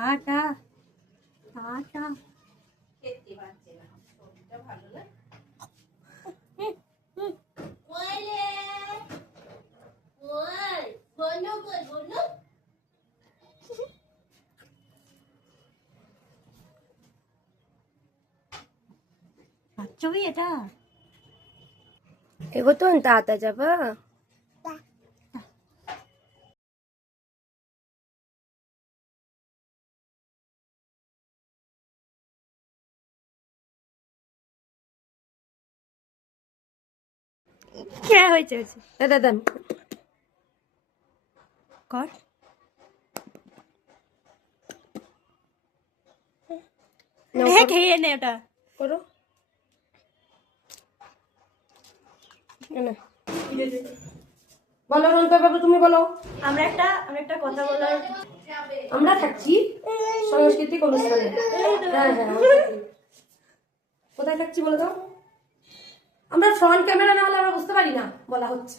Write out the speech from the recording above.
Tata tata. খেতে পারছে না, শরীরটা ভালো লাগে। ছবি এটা এগো তো তাতা যাবা। কে হয়েছে দাদা দাম কর খেয়ে নে ওটা করো বলো রন্তর বাবু, তুমি বলো। আমরা একটা কথা বলার, আমরা থাকছি সাংস্কৃতিক অনুষ্ঠানে। হ্যাঁ হ্যাঁ, কোথায় থাকছি বলো তো? আমরা ফ্রন্ট ক্যামেরা না হলে আমরা বুঝতে পারি না বলা হচ্ছে।